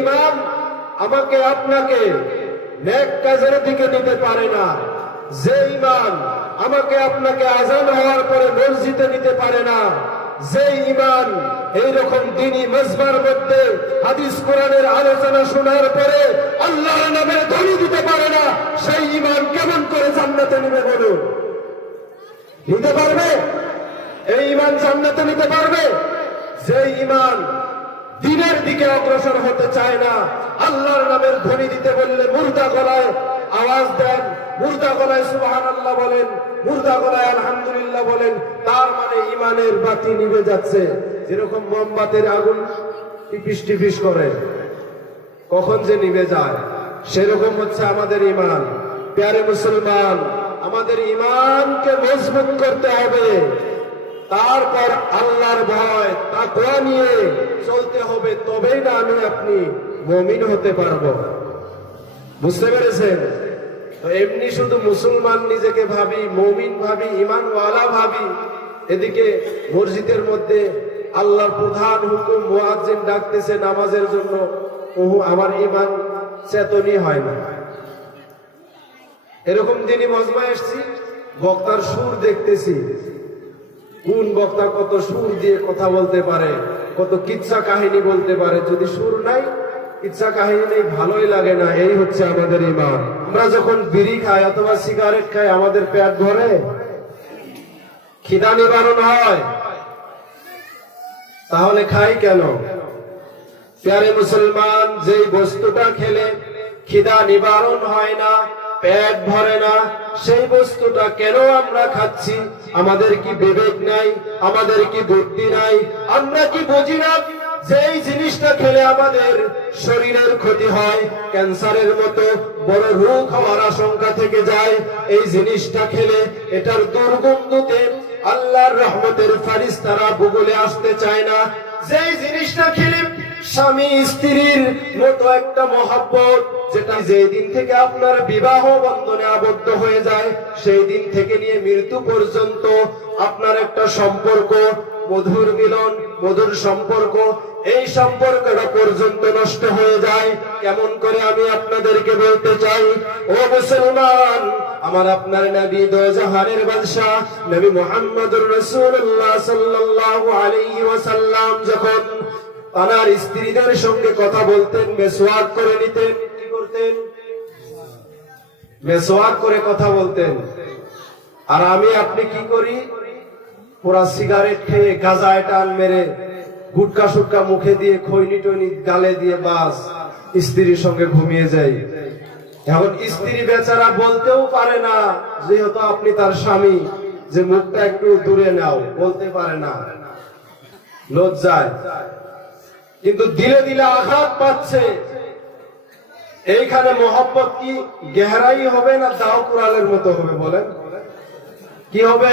ইমান আমাকে আপনাকে নেক কাজের দিকে নিতে পারে না। যে ইমান আমাকে আপনাকে আজান হওয়ার পরে মসজিদে নিতে পারে না। যে ইমান এইরকম দিনই মজবার মধ্যে হাদিস কোরআনের আলোচনা শোনার পরে আল্লাহর নামের ধ্বনি দিতে পারে না, সেই ইমান কেমন করে জান্নাতে নেবে বলুন নিতে পারবে? এই ইমান জান্নাতে নিতে পারবে? যে ইমান দিনের দিকে অগ্রসর হতে চায় না। আল্লাহর নামের ধ্বনি দিতে বললে মুর্দা গলায় আওয়াজ দেন। মুর্দা গলায় সুবাহান আল্লাহ বলেন, মুর্দা গলায় আলহামদুলিল্লাহ বলেন, তার মানে ইমানের বাতি নিভে যাচ্ছে। যেরকম মোমবাতির আগুন টিপিস টিপিস করে, কখন যে নিভে যায়, সেরকম হচ্ছে আমাদের ইমান। প্যারে মুসলমান, আমাদের ইমানকে মজবুত করতে হবে। তারপর আল্লাহর ভয়, তাকওয়া নিয়ে চলতে হবে, তবেই না আমি আপনি মমিন হতে পারব। বুঝতে পেরেছেন? এমনি শুধু মুসলমান নিজেকে ভাবি, মমিন ভাবি, ইমানওয়ালা ভাবি, এদিকে মসজিদের মধ্যে আল্লাহর প্রধান হুকুম, মুয়াজ্জিন ডাকতেছে নামাজের জন্য। ওহু, আমার ইমান চেতনই হয় না। এরকম দিনই মজমায় এসছি, বক্তার সুর দেখতেছি। কোন বক্তা কত সুর দিয়ে কথা বলতে পারে, কত কিচ্ছা কাহিনী বলতে পারে, যদি সুর নাই, কিচ্ছা কাহিনী নেই ভালোই লাগে না, এই হচ্ছে আমাদের ইমান। আমরা যখন বিড়ি খাই অথবা সিগারেট খাই, আমাদের পেট ভরে, খিদা নিবারণ হয়, তাহলে খাই কেন? প্যারে মুসলমান, যেই বস্তুটা খেলে খিদা নিবারণ হয় না পেট ভরে না। সেই বস্তুটা কেন আমরা খাচ্ছি? আমাদের কি বিবেক নাই? আমাদের কি বুদ্ধি নাই? আমরা কি বুঝি না যে এই জিনিসটা খেলে আমাদের শরীরের ক্ষতি হয়, ক্যান্সারের মতো বড় রোগ হওয়ার আশঙ্কা থেকে যায়। এই জিনিসটা খেলে এটার দুর্গন্ধতে আল্লাহর রহমতের ফারিস তারা ভূগোলে আসতে চায় না। যেই জিনিসটা খেলে স্বামী স্ত্রীর মতো একটা মহাব্বত যেটা যেই দিন থেকে আপনার বিবাহ বন্ধনে আবদ্ধ হয়ে যায় সেই দিন থেকে নিয়ে মৃত্যু পর্যন্ত আপনার একটা সম্পর্ক, মধুর মিলন, মধুর সম্পর্ক, এই সম্পর্কটা পর্যন্ত নষ্ট হয়ে যায়। কেমন করে আমি আপনাদেরকে বলতে চাই, ও মুসলমান, আমার আপনার নবী দোজাহানের বাদশাহ, নবী মোহাম্মদুর রাসূলুল্লাহ সাল্লাল্লাহু আলাইহি ওয়াসাল্লাম যখন তার স্ত্রীদের সঙ্গে কথা বলতেন, মেসওয়াক করে নিতেন করতেন। মেসওয়াক করে কথা বলতেন। আর আমি, আপনি কি করি? সিগারেট খেয়ে টান মেরে গুটকা সুটকা মুখে দিয়ে খৈনি টৈনি গালে দিয়ে বাস স্ত্রীর সঙ্গে ঘুমিয়ে যাই এখন স্ত্রী বেচারা বলতেও পারে না, যেহেতু আপনি তার স্বামী, যে মুখটা একটু দূরে নাও, বলতে পারে না। লজ্জায়। কিন্তু দিলে দিলে আঘাত পাচ্ছে। এইখানে মোহাম্মত কি? গেহরাই হবে না দাও কুরালের মতো হবে, বলেন। কি হবে?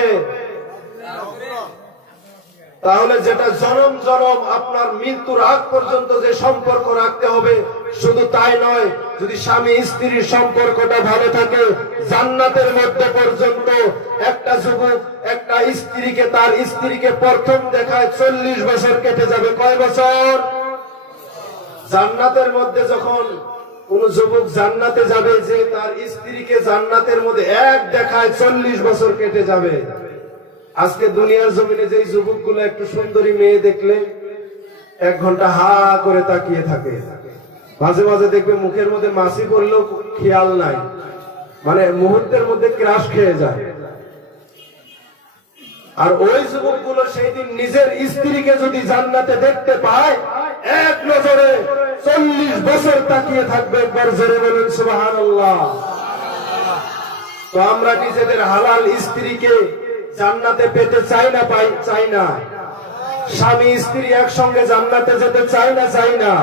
তাহলে যেটা জনম জনম আপনার মৃত্যুর আগ পর্যন্ত যে সম্পর্ক রাখতে হবে, শুধু তাই নয়, যদি স্বামী স্ত্রীর সম্পর্কটা ভালো থাকে, জান্নাতের মধ্যে পর্যন্ত একটা যুবক একটা স্ত্রীকে, তার স্ত্রীকে প্রথম দেখায় চল্লিশ বছর কেটে যাবে। কয় বছর? জান্নাতের মধ্যে যখন কোন যুবক জান্নাতে যাবে যে তার স্ত্রীকে জান্নাতের মধ্যে এক দেখায় চল্লিশ বছর কেটে যাবে। আজকে দুনিয়ার জমিনে যে যুবকগুলো একটু সুন্দরী মেয়ে দেখলে এক ঘণ্টা হা করে তাকিয়ে থাকে। মাঝে মাঝে দেখবে মুখের মধ্যে মাসি পড়লেও খেয়াল নাই। মানে মুহূর্তের মধ্যে ক্রাশ খেয়ে যায়। আর ওই যুবকগুলো সেই দিন নিজের স্ত্রীকে যদি জান্নাতে দেখতে পায়, এক চল্লিশ বছর তাকিয়ে থাকবে একবার জোরে বলেন সুবাহান তো আমরা নিজেদের হালাল স্ত্রীকে জান্নাতে পেতে চাই না পাই, চাই না। স্বামী, স্ত্রী একসঙ্গে জান্নাতে যেতে চাই না চাই না।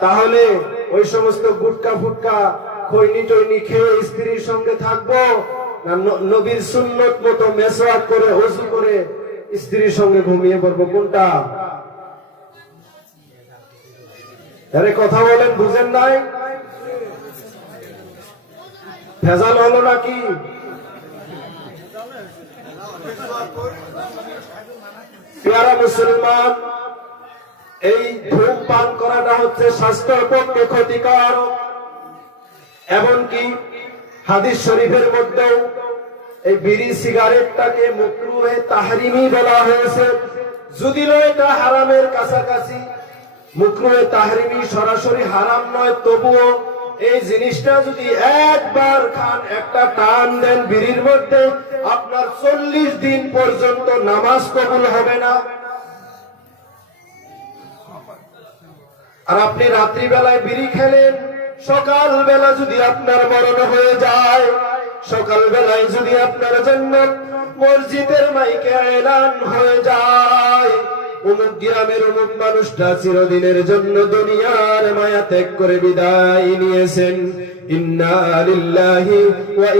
তাহলে ওই সমস্ত গুটকা ফুটকা খৈনি টৈনি খেয়ে স্ত্রীর সঙ্গে থাকব না নবীর সুন্নত মতো মেসওয়াক করে অজু করে স্ত্রীর সঙ্গে ঘুমিয়ে পড়ব? কোনটা? আরে কথা বলেন, বুঝেন নাই? ভেজাল হলো নাকি? পেয়ারা মুসলমান, এই ধূমপান করাটা হচ্ছে স্বাস্থ্যের পক্ষে ক্ষতিকর এমনকি হাদিস শরীফের মধ্যেও এই বিড়ি সিগারেটটাকে মুকরুহে তাহরিমি বলা হয়েছে। যদিও এটা হারামের কাছাকাছি মুকরুহে তাহরিমি সরাসরি হারাম নয়, তবুও এই জিনিসটা যদি একবার খান, একটা টান দেন বিড়ির মধ্যে, আপনার চল্লিশ দিন পর্যন্ত নামাজ কবুল হবে না। আর আপনি রাত্রিবেলায় বিড়ি খেলেন সকাল বেলা যদি আপনার মরণ হয়ে যায় সকাল বেলায় যদি আপনার জন্য মসজিদের মাইকে এলান হয়ে যায় অমুক গ্রামের অমুক মানুষটা চিরদিনের জন্য দুনিয়ার মায়া ত্যাগ করে বিদায় নিয়েছেন। ইন্না লিল্লাহি ওয়া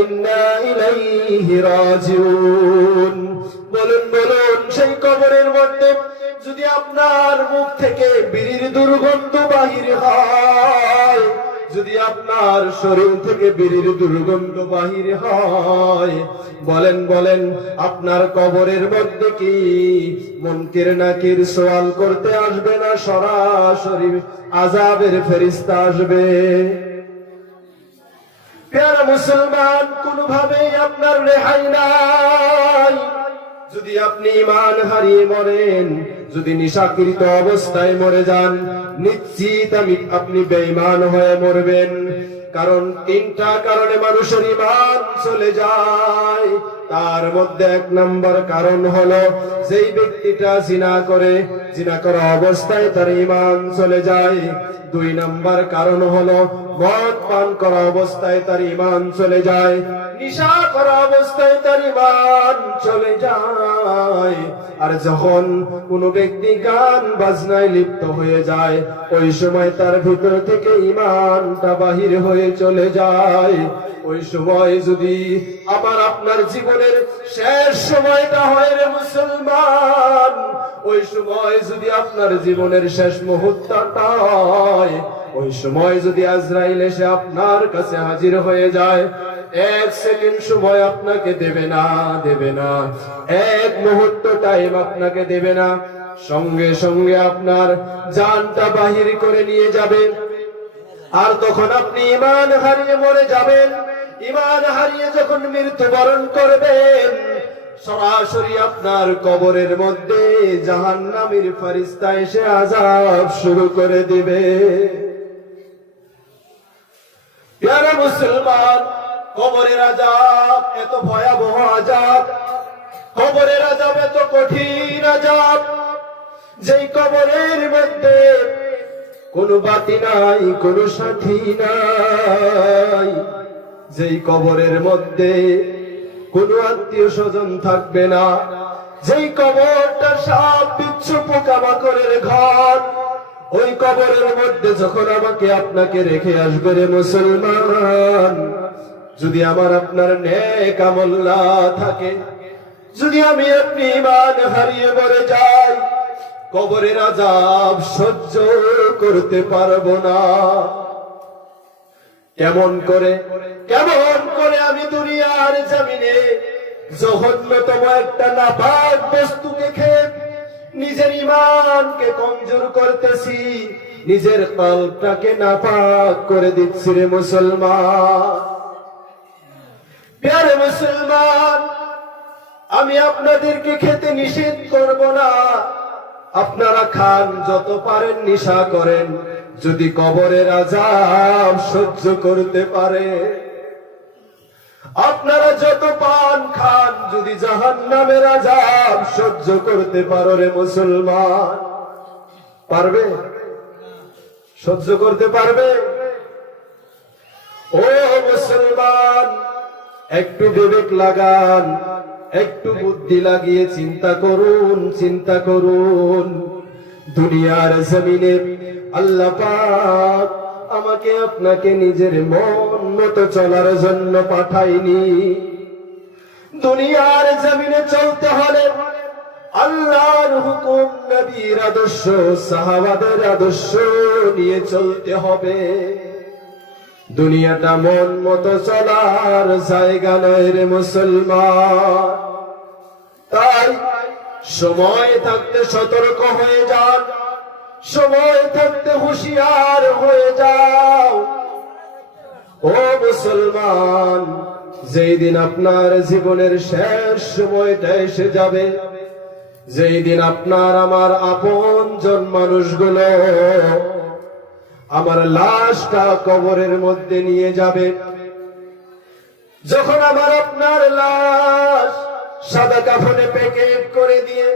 বলুন বলুন, সেই কবরের মধ্যে যদি আপনার মুখ থেকে বিড়ির দুর্গন্ধ বাহির হয় যদি আপনার শরীর থেকে বিড়ির দুর্গন্ধ বাহির হয়, বলেন বলেন, আপনার কবরের মধ্যে কি মনকের নাকির সোয়াল করতে আসবে না সরাসরি আজাবের ফেরিস্তা আসবে? প্যারা মুসলমান, কোনোভাবেই আপনার রেহাই নাই। যদি আপনি ইমান হারিয়ে মরেন, যদি নিশাকৃত অবস্থায় মরে যান নিশ্চিত আমি আপনি বেঈমান হয়ে মরবেন। কারণ তিনটা কারণে মানুষের ইমান চলে যায়। তার মধ্যে এক নম্বর কারণ হলো, যেই ব্যক্তিটা জিনা করে, জিনা করা অবস্থায় তার ইমান চলে যায়। দুই নম্বর কারণ হলো, মদ পান করা অবস্থায় তার ইমান চলে যায়। নিশা করা অবস্থায় তার ইমান চলে যায়। আর যখন কোন ব্যক্তি গান বাজনায় লিপ্ত হয়ে যায়, ওই সময় তার ভিতর থেকে ইমানটা বাহির হয়ে চলে যায়। ওই সময় যদি আমার আপনার জীবনের শেষ সময়টা হয় রে মুসলমান, ওই সময় যদি আপনার জীবনের শেষ মুহূর্তটা হয়, ওই সময় যদি আজরাইল এসে আপনার কাছে হাজির হয়ে যায় এক সেকেন্ড সময় আপনাকে দেবে না দেবে না। এক মুহূর্ত টাইম আপনাকে দেবে না। সঙ্গে সঙ্গে আপনার জানটা বাহির করে নিয়ে যাবে আর তখন আপনি ইমান হারিয়ে মরে যাবেন। ইমান হারিয়ে যখন মৃত্যুবরণ করবেন, সরাসরি আপনার কবরের মধ্যে জাহান জাহান্নামীর ফারিস্তা এসে আজাব শুরু করে দিবে। প্যারা মুসলমান কবরের আজাব এত ভয়াবহ আজাব কবরের আজাব এত কঠিন আজাব যেই কবরের মধ্যে কোন বাতি নাই, কোন সাথী নাই। যেই কবরের মধ্যে কোন আত্মীয় স্বজন থাকবে না। যেই কবরটা সাপ বিচ্ছু পোকামাকড়ের ঘর, ওই কবরের মধ্যে যখন আমাকে আপনাকে রেখে আসবে রে মুসলমান যদি আমার আপনার নেক থাকে, যদি আমি আপনি ইমান হারিয়ে মরে যাই, কবরের আজাব সহ্য করতে পারব না। কেমন করে কেমন করে আমি দুনিয়ার জমিনে জঘন্যতম একটা নাপাক বস্তুকে খেয়ে নিজের ইমানকে কমজোর করতেছি, নিজের কল্পটাকে নাপাক করে দিচ্ছি রে মুসলমান। প্যারে মুসলমান, আমি আপনাদেরকে খেতে নিষেধ করব না। আপনারা খান, যত পারেন নিশা করেন। যদি কবরের আজাব সহ্য করতে পারে। আপনারা যত পান খান, যদি জাহান নামের আজাব সহ্য করতে পারো রে মুসলমান। পারবে? সহ্য করতে পারবে? ও মুসলমান একটু বিবেক লাগান, একটু বুদ্ধি লাগিয়ে চিন্তা করুন চিন্তা করুন। দুনিয়ার জমিনে আল্লাহ পাক আমাকে আপনাকে নিজের মন মতো চলার জন্য পাঠাইনি দুনিয়ার জমিনে চলতে হলে আল্লাহর হুকুম, নবীর আদর্শ, সাহাবাদের আদর্শ নিয়ে চলতে হবে। দুনিয়াটা মন মতো চলার জায়গা নয় রে মুসলমান। তাই সময় থাকতে সতর্ক হয়ে যান, সময় থাকতে হুঁশিয়ার হয়ে যাও। ও মুসলমান যেই দিন আপনার জীবনের শেষ সময়টা এসে যাবে যেই দিন আপনার আমার আপন জন মানুষগুলো আমার লাশটা কবরের মধ্যে নিয়ে যাবে। যখন আমার আপনার লাশ সাদা কাফনে প্যাকেট করে দিয়ে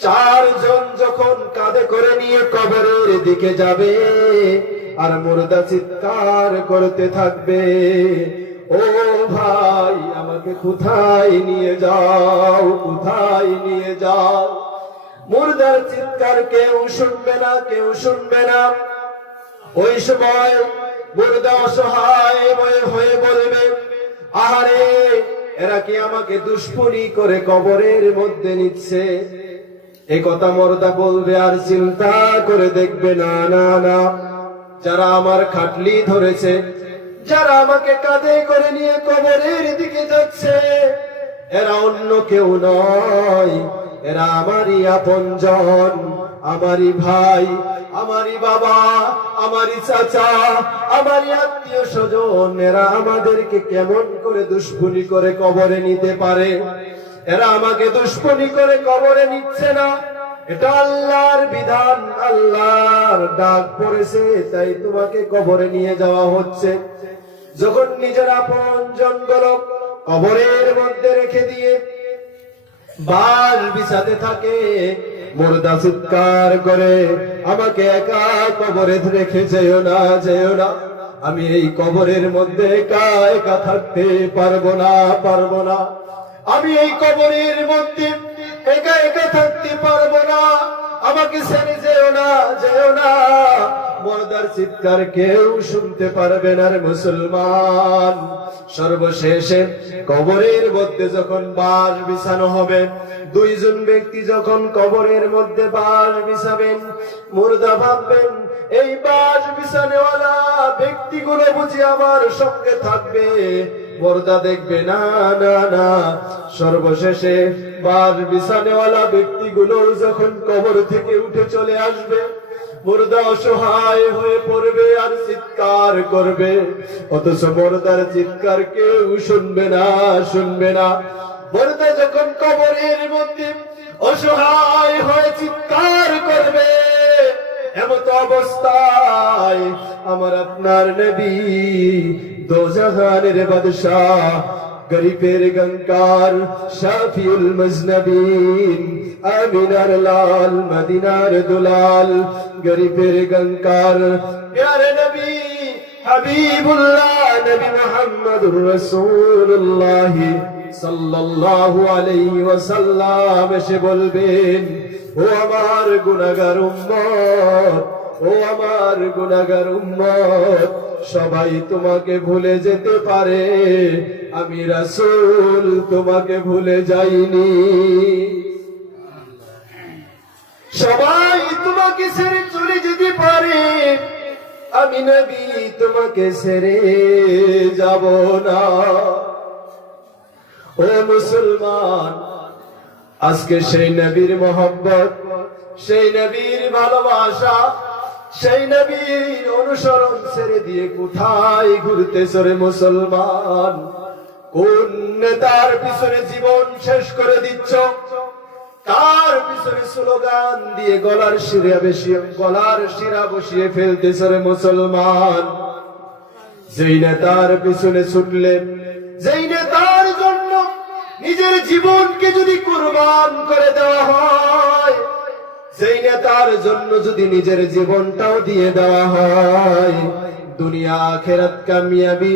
চারজন যখন কাঁধে করে নিয়ে কবরের দিকে যাবে আর মুর্দা চিৎকার করতে থাকবে, ও ভাই, আমাকে কোথায় নিয়ে যাও? কোথায় নিয়ে যাও? মুর্দার চিৎকার কেউ শুনবে না, কেউ শুনবে না। ওই সময় মুর্দা অসহায় হয়ে বলবে, আহারে, এরা কি আমাকে দুষ্পুরি করে কবরের মধ্যে নিচ্ছে? এ কথা মর্দা বলবে, আর চিন্তা করে দেখবে না না না। যারা আমার খাটলি ধরেছে, যারা আমাকে কাঁধে করে নিয়ে কবরের দিকে যাচ্ছে, এরা অন্য কেউ নয়, এরা আমারই আপনজন। আমারই ভাই, আমারই বাবা, আমারই চাচা, আমারই আত্মীয় স্বজন এরা আমাদেরকে কেমন করে দুষ্পুনি করে কবরে নিতে পারে? এরা আমাকে দুষ্পুনি করে কবরে নিচ্ছে না। এটা আল্লাহর বিধান, আল্লাহর ডাক পড়েছে, তাই তোমাকে কবরে নিয়ে যাওয়া হচ্ছে। যখন নিজের আপন জনগুলো কবরের মধ্যে রেখে দিয়ে বাল বিছাতে থাকে মুর্দা চিৎকার করে, আমাকে একা কবরে রেখে যেও না যেও না। আমি এই কবরের মধ্যে একা একা থাকতে পারব না পারব না। আমি এই কবরের মধ্যে একা একা থাকতে পারব না। আমাকে ছেড়ে যেও না যেও না। মর্দার চিৎকার কেউ শুনতে পারবে না মুসলমান। সর্বশেষে কবরের মধ্যে যখন বাস বিছানো হবে, দুইজন ব্যক্তি যখন কবরের মধ্যে বাস বিছাবেন, মুর্দা ভাববেন, এই বাস বিছানেওয়ালা ব্যক্তিগুলো বুঝি আমার সঙ্গে থাকবে? পর্দা দেখবে, না না না। সর্বশেষে বাস বিছানেওয়ালা ব্যক্তিগুলো যখন কবর থেকে উঠে চলে আসবে মুর্দা অসহায় হয়ে পড়বে আর চিৎকার করবে। অথচ মুর্দার চিৎকার কেউ শুনবে না শুনবে না। মুর্দা যখন কবরের মধ্যে অসহায় হয়ে চিৎকার করবে, এমত অবস্থায় আমার আপনার নবী দোজাহানের বাদশাহ গরিবের গঙ্কার শাফিউল মজনবিন আমিনার লাল মদিনার দুলাল গরিবের গঙ্কার প্যারে নবী হাবিবুল্লাহ নবী মুহাম্মদুর রাসূলুল্লাহ সাল্লাল্লাহু আলাইহি ওয়াসাল্লাম এসে বলবেন ও আমার গুনাহগার উম্মত ও আমার গুনাহগার উম্মত, সবাই তোমাকে ভুলে যেতে পারে। আমি রাসূল, তোমাকে ভুলে যাইনি। সবাই তোমাকে ছেড়ে চলে যেতে পারে। আমি নবী, তোমাকে ছেড়ে যাব না। ও মুসলমান, আজকে সেই নবীর মোহব্বত, সেই নবীর ভালোবাসা সেই নবীর অনুসরণ ছেড়ে দিয়ে কোথায় ঘুরতে সরে মুসলমান? কোন নেতার পিছনে জীবন শেষ করে দিচ্ছ? কার পিছনে স্লোগান দিয়ে গলার শিরা বেশি, গলার শিরা বসিয়ে ফেলতেছ রে মুসলমান? যেই নেতার পিছনে ছুটলেন যেই নেতার জন্য নিজের জীবনকে যদি কুরবান করে দেওয়া হয় সেই নেতার জন্য যদি নিজের জীবনটাও দিয়ে দেওয়া হয়, দুনিয়া আখেরাত কামিয়াবি,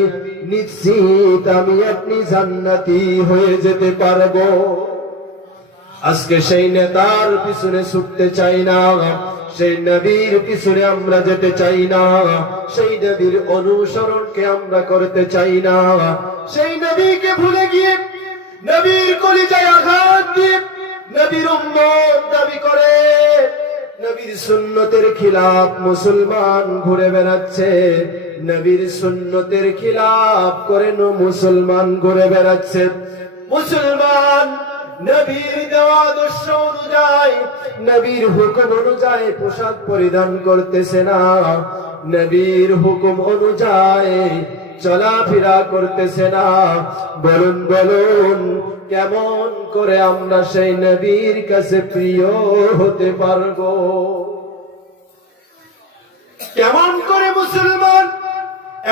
নিশ্চিত আমি আপনি জান্নাতি হয়ে যেতে পারব। আজকে সেই নেতার পিছনে ছুটতে চাই না, সেই নবীর পিছনে আমরা যেতে চাই না, সেই নবীর অনুসরণকে আমরা করতে চাই না, সেই নবীকে ভুলে গিয়ে, নবীর কলিজায় আঘাত দিয়ে নবীর উম্মত দাবি করে, নবীর সুন্নতের খিলাফ মুসলমান ঘুরে বেড়াচ্ছে, নবীর সুন্নতের খিলাফ করে মুসলমান ঘুরে বেড়াচ্ছে। মুসলমান নবীর দেওয়া আদর্শ অনুযায়ী, নবীর হুকুম অনুযায়ী পোশাক পরিধান করতেছে না, নবীর হুকুম অনুযায়ী চলাফেরা করতেছে না। বলুন বলুন কেমন করে আমরা সেই নবীর কাছে প্রিয় হতে পারব? কেমন করে মুসলমান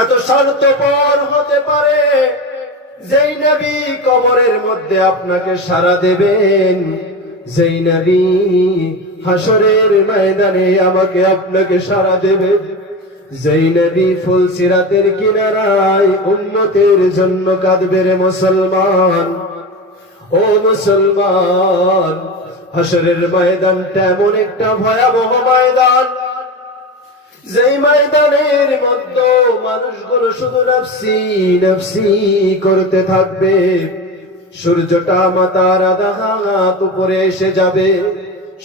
এত স্বার্থপর হতে পারে? যেই নবী কবরের মধ্যে আপনাকে সারা দেবেন, যেই নবী হাসরের ময়দানে আমাকে আপনাকে সারা দেবে যেই নবী ফুল সিরাতের কিনারায় উন্নতের জন্য কাঁদবে রে মুসলমান। ও মুসলমান হাসরের ময়দানটা এমন একটা ভয়াবহ ময়দান। যেই ময়দানের মধ্যে মানুষগুলো শুধু নফসি নফসি করতে থাকবে, সূর্যটা মাতার আধা হাত উপরে এসে যাবে,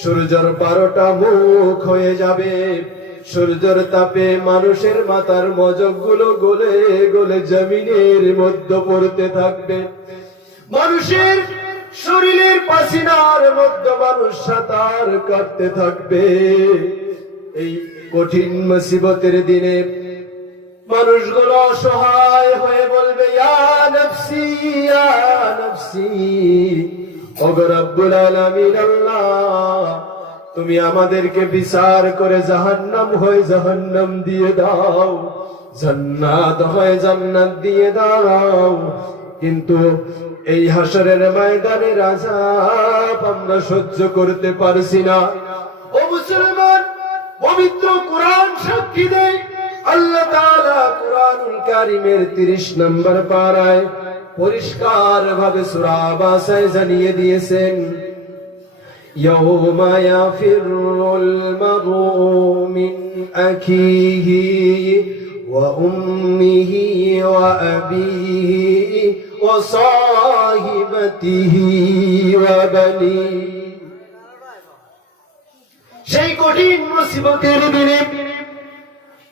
সূর্যর বারোটা মুখ হয়ে যাবে, সূর্যের তাপে মানুষের মাথার মজকগুলো গলে গলে জমিনের মধ্যে পড়তে থাকবে। মানুষের শরীরের পাসিনার মধ্যে মানুষ সাঁতার কাটতে থাকবে। এই কঠিন মুসিবতের দিনে মানুষগুলো অসহায় হয়ে বলবে তুমি আমাদেরকে বিচার করে জাহান্নাম হয়ে জাহান্নাম দিয়ে দাও, জান্নাত হয় জান্নাত দিয়ে দাও। কিন্তু এই হাসরের ময়দানের আজাব আমরা সহ্য করতে পারছি না ও মুসলমান পবিত্র কোরআন সাক্ষী দেয় আল্লাহ তাআলা কোরআনুল কারীমের 30 নম্বর পারায় পরিষ্কার ভাবে সূরা বাসায় জানিয়ে দিয়েছেন يوم يفر المرء من أخيه وأمه وأبيه وصاحبته وبنيه সেই কঠিন মুসিবতের দিনে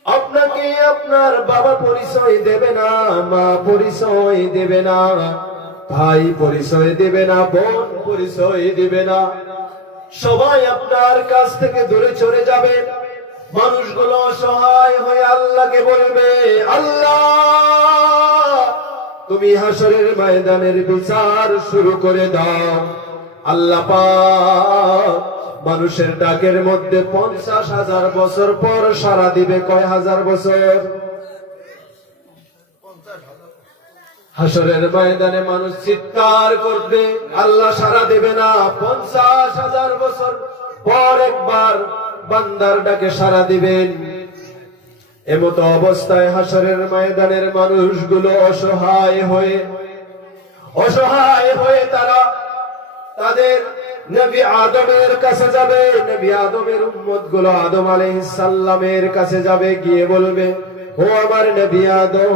আপনাকে আপনার বাবা পরিচয় দেবে না মা পরিচয় দেবে না ভাই পরিচয় দেবে না বোন পরিচয় দেবে না সবাই আপনার কাছ থেকে দূরে চলে যাবে মানুষগুলো অসহায় হয়ে আল্লাহকে বলবে আল্লাহ তুমি হাসরের ময়দানের বিচার শুরু করে দাও। আল্লাহ মানুষের ডাকের মধ্যে পঞ্চাশ হাজার বছর পর সারা দিবে কয় হাজার বছর? হাসরের ময়দানে মানুষ চিৎকার করবে, আল্লাহ সারা দেবে না। পঞ্চাশ হাজার বছর পর একবার বান্দার ডাকে সারা দিবেন। এমতো অবস্থায় হাসরের ময়দানের মানুষগুলো অসহায় হয়ে অসহায় হয়ে তারা তাদের নবী আদমের কাছে যাবে, নবী আদমের উম্মতগুলো আদম কাছে যাবে, গিয়ে বলবে, ও আমার নবী আদম,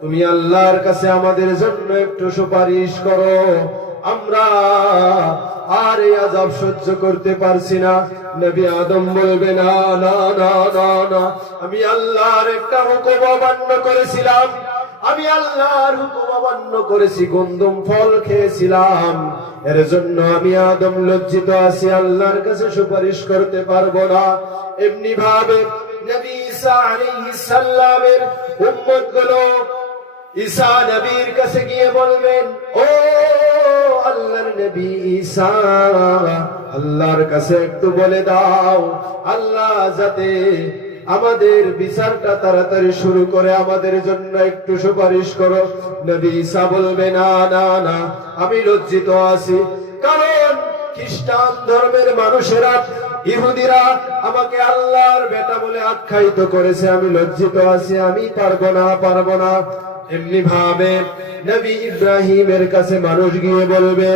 তুমি আল্লাহর কাছে আমাদের জন্য একটু সুপারিশ করো। আমরা আর এই আজাব সহ্য করতে পারছি না। নবী আদম বলবে, না না না না না। আমি আল্লাহর একটা হুকুম অমান্য করেছিলাম। আমি আল্লাহর হুকুম অমান্য করেছি গন্ধম ফল খেয়েছিলাম। এর জন্য আমি আদম লজ্জিত আছি, আল্লাহর কাছে সুপারিশ করতে পারব না। এমনি ভাবে নবী ঈসা আলাইহিস সালামের উম্মতগুলো ঈসা নবীর কাছে গিয়ে বলবেন, ও আল্লাহর নবী ঈসা, আল্লাহর কাছে একটু বলে দাও, আল্লাহ যাতে আমাদের বিচারটা তাড়াতাড়ি শুরু করে আমাদের জন্য একটু সুপারিশ করো। নবী ঈসা বলবে, না না না, আমি লজ্জিত আছি। কারণ খ্রিস্টান ধর্মের মানুষেরা, ইহুদিরা আমাকে আল্লাহর বেটা বলে আখ্যায়িত করেছে। আমি লজ্জিত আছি, আমি পারব না পারব না। এমনি ভাবে নবী ইব্রাহিমের কাছে মানুষ গিয়ে বলবে,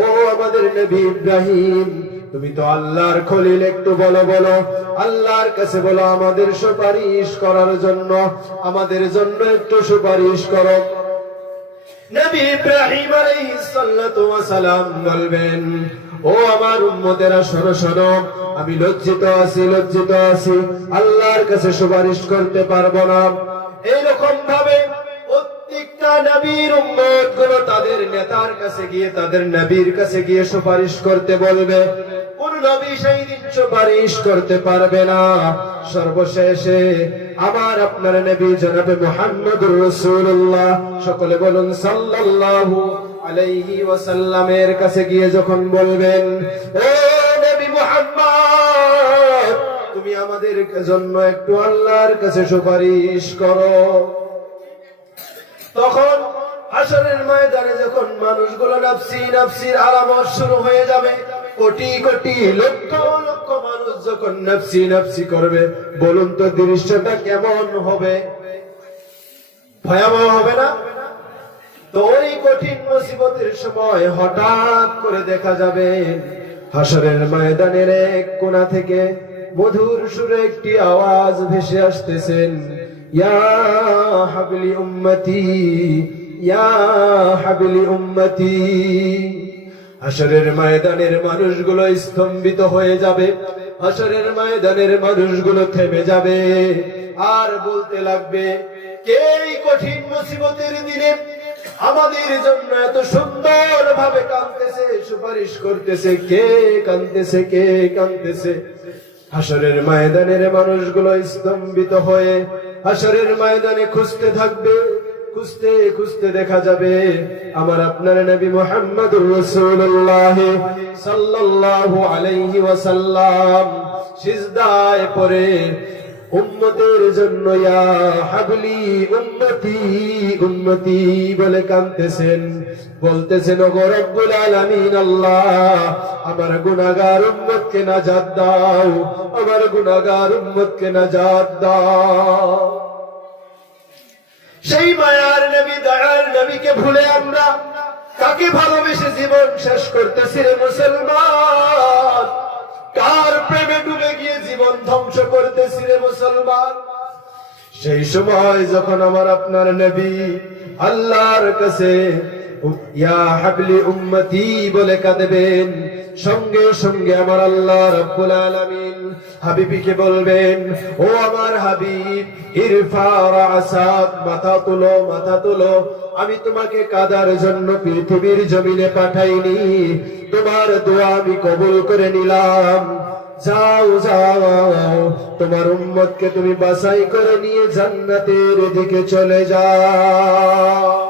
ও আমাদের নবী ইব্রাহিম, তুমি তো আল্লাহর খলিল, একটু বলো বলো। আল্লাহর কাছে বলো, আমাদের সুপারিশ করার জন্য, আমাদের জন্য একটু সুপারিশ করো। নবী ইব্রাহিম আলাইহিস সালাতু ওয়া সালাম বলবেন, ও আমার উম্মতেরা, শোনো শোনো, আমি লজ্জিত আছি লজ্জিত আছি। আল্লাহর কাছে সুপারিশ করতে পারব না। এইরকম ভাবে প্রত্যেকটা নবীর উম্মতগুলো তাদের নেতার কাছে গিয়ে তাদের নবীর কাছে গিয়ে সুপারিশ করতে বলবে। কোন নবী সেই দিন সুপারিশ করতে পারবে না। সর্বশেষে আমার আপনার নবী জনাবে মুহাম্মদুর রাসূলুল্লাহ। সকলে বলুন, সাল্লাল্লাহু আলাইহি ওয়াসাল্লামের কাছে গিয়ে যখন বলবেন, ও নবী মুহাম্মদ, তুমি আমাদের জন্য একটু আল্লাহর কাছে সুপারিশ করো। তখন হাসরের ময়দানে যখন মানুষগুলো নাফসি নাফসির আলামত শুরু হয়ে যাবে, কোটি কোটি লক্ষ লক্ষ মানুষ যখন নাফসি নাফসি করবে, বলুন তো দৃশ্যটা কেমন হবে? ভয়াবহ হবে না? তো ওই কঠিন মুসিবতের সময় হঠাৎ করে দেখা যাবে, হাসরের ময়দানের এক কোণা থেকে মধুর সুরে একটি আওয়াজ ভেসে আসতেছেন ইয়া হাবলি উম্মতি ইয়া হাবলি উম্মতি হাসরের ময়দানের মানুষগুলো স্তম্ভিত হয়ে যাবে। হাসরের ময়দানের মানুষগুলো থেমে যাবে। আর বলতে লাগবে, কে কঠিন মুসিবতের দিনে আমাদের জন্য এত সুন্দর ভাবে কাঁদতেছে, সুপারিশ করতেছে? কে কাঁদতেছে কে কাঁদতেছে? হাসরের ময়দানের মানুষগুলো স্তম্ভিত হয়ে হাসরের ময়দানে খুঁজতে থাকবে। খুঁজতে খুঁজতে দেখা যাবে আমার আপনার নবী মোহাম্মদ রসুল্লাহ সাল্লাল্লাহু আলাইহি ওয়াসাল্লাম সিজদায় পড়ে উম্মতের জন্য হাবলি উম্মতি উম্মতি বলে কাঁদতেছেন। বলতেছেন রব্বুল আলামিন আমার গুনাহগার উম্মতকে নাজাত দাও, আমার গুনাহগার উম্মতকে নাজাত দাও। সেই মায়ার নবী, দয়ার নবীকে ভুলে আমরা তাকে ভালোবেসে জীবন শেষ করতেছি রে মুসলমান? মুসলমান। সেই সময় যখন আমার আপনার নবী আল্লাহর কাছে বলে সঙ্গে সঙ্গে আমার আল্লাহ হাবিবিকে বলবেন, ও আমার হাবিব ইরফা রাসাক মাথা তুলো মাথা তুলো। আমি তোমাকে কাদার জন্য পৃথিবীর জমিনে পাঠাইনি। তোমার দোয়া আমি কবুল করে নিলাম। যাও যাও তোমার উম্মতকে তুমি বাসাই করে নিয়ে জান্নাতের দিকে চলে যাও।